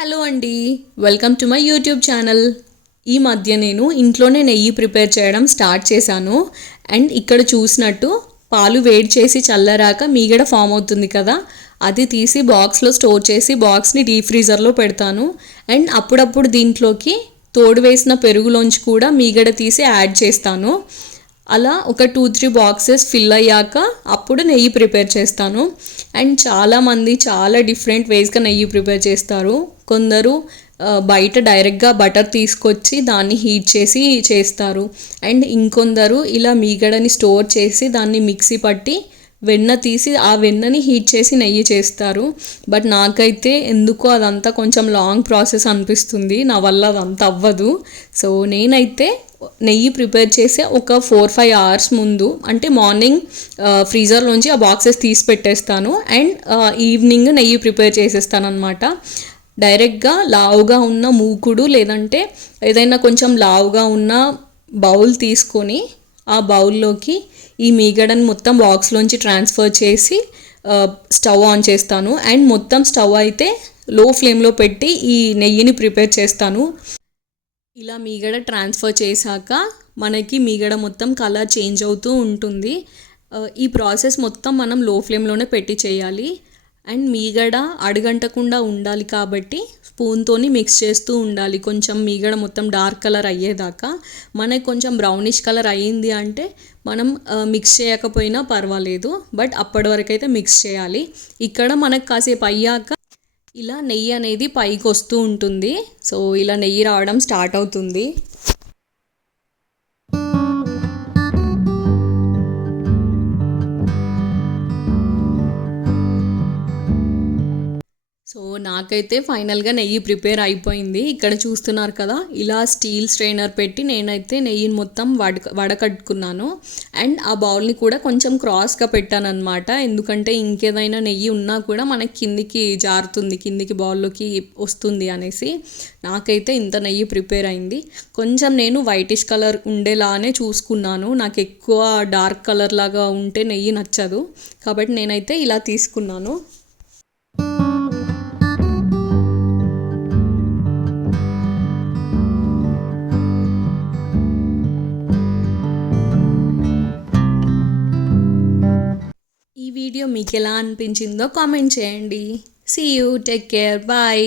Hello అండి, welcome to my YouTube channel. ఈ మధ్య నేను ఇంట్లోనే నెయ్యి ప్రిపేర్ చేయడం స్టార్ట్ చేశాను. అండ్ ఇక్కడ చూసినట్టు పాలు వేడి చేసి చల్లరాక మీగడ ఫామ్ అవుతుంది కదా, అది తీసి బాక్స్లో స్టోర్ చేసి బాక్స్ని డీప్ ఫ్రీజర్లో పెడతాను. అండ్ అప్పుడప్పుడు దీంట్లోకి తోడు వేసిన పెరుగులోంచి కూడా మీగడ తీసి యాడ్ చేస్తాను. అలా ఒక 2-3 బాక్సెస్ ఫిల్ అయ్యాక అప్పుడు నెయ్యి ప్రిపేర్ చేస్తాను. అండ్ చాలామంది చాలా డిఫరెంట్ వేస్గా నెయ్యి ప్రిపేర్ చేస్తారు. కొందరు బయట డైరెక్ట్గా బటర్ తీసుకొచ్చి దాన్ని హీట్ చేసి చేస్తారు. అండ్ ఇంకొందరు ఇలా మీగడని స్టోర్ చేసి దాన్ని మిక్సీ పట్టి వెన్న తీసి ఆ వెన్నని హీట్ చేసి నెయ్యి చేస్తారు. బట్ నాకైతే ఎందుకో అదంతా కొంచెం లాంగ్ ప్రాసెస్ అనిపిస్తుంది, నా వల్ల అదంతా అవ్వదు. సో నేనైతే నెయ్యి ప్రిపేర్ చేసే ఒక 4-5 అవర్స్ ముందు, అంటే మార్నింగ్ ఫ్రీజర్లోంచి ఆ బాక్సెస్ తీసి పెట్టేస్తాను. అండ్ ఈవినింగ్ నెయ్యి ప్రిపేర్ చేసేస్తాను అనమాట. డైరెక్ట్గా లావుగా ఉన్న మూకుడు లేదంటే ఏదైనా కొంచెం లావుగా ఉన్న బౌల్ తీసుకొని ఆ బౌల్లోకి ఈ మీగడని మొత్తం బాక్స్లోంచి ట్రాన్స్ఫర్ చేసి స్టవ్ ఆన్ చేస్తాను. అండ్ మొత్తం స్టవ్ అయితే లో ఫ్లేమ్లో పెట్టి ఈ నెయ్యిని ప్రిపేర్ చేస్తాను. ఇలా మీగడ ట్రాన్స్ఫర్ చేశాక మనకి మీగడ మొత్తం కలర్ చేంజ్ అవుతూ ఉంటుంది. ఈ ప్రాసెస్ మొత్తం మనం లో ఫ్లేమ్లోనే పెట్టి చేయాలి. అండ్ మీగడ అడుగంటకుండా ఉండాలి కాబట్టి స్పూన్తోని మిక్స్ చేస్తూ ఉండాలి, కొంచెం మీగడ మొత్తం డార్క్ కలర్ అయ్యేదాకా. మనకి కొంచెం బ్రౌనిష్ కలర్ అయ్యింది అంటే మనం మిక్స్ చేయకపోయినా పర్వాలేదు, బట్ అప్పటి వరకు అయితే మిక్స్ చేయాలి. ఇక్కడ మనకు కాసేపు అయ్యాక ఇలా నెయ్యి అనేది పైకి వస్తూ ఉంటుంది. సో ఇలా నెయ్యి రావడం స్టార్ట్ అవుతుంది. సో నాకైతే ఫైనల్గా నెయ్యి ప్రిపేర్ అయిపోయింది. ఇక్కడ చూస్తున్నారు కదా, ఇలా స్టీల్ స్ట్రైనర్ పెట్టి నేనైతే నెయ్యిని మొత్తం వడకట్టుకున్నాను. అండ్ ఆ బౌల్ని కూడా కొంచెం క్రాస్గా పెట్టాను అనమాట, ఎందుకంటే ఇంకేదైనా నెయ్యి ఉన్నా కూడా మనకి కిందికి జారుతుంది, కిందికి బౌల్లోకి వస్తుంది అనేసి. నాకైతే ఇంత నెయ్యి ప్రిపేర్ అయింది. కొంచెం నేను వైటిష్ కలర్ ఉండేలానే చూసుకున్నాను, నాకు ఎక్కువ డార్క్ కలర్ లాగా ఉంటే నెయ్యి నచ్చదు, కాబట్టి నేనైతే ఇలా తీసుకున్నాను. ఈ వీడియో మీకు ఎలా అనిపించిందో కామెంట్ చేయండి. See you, take care, bye.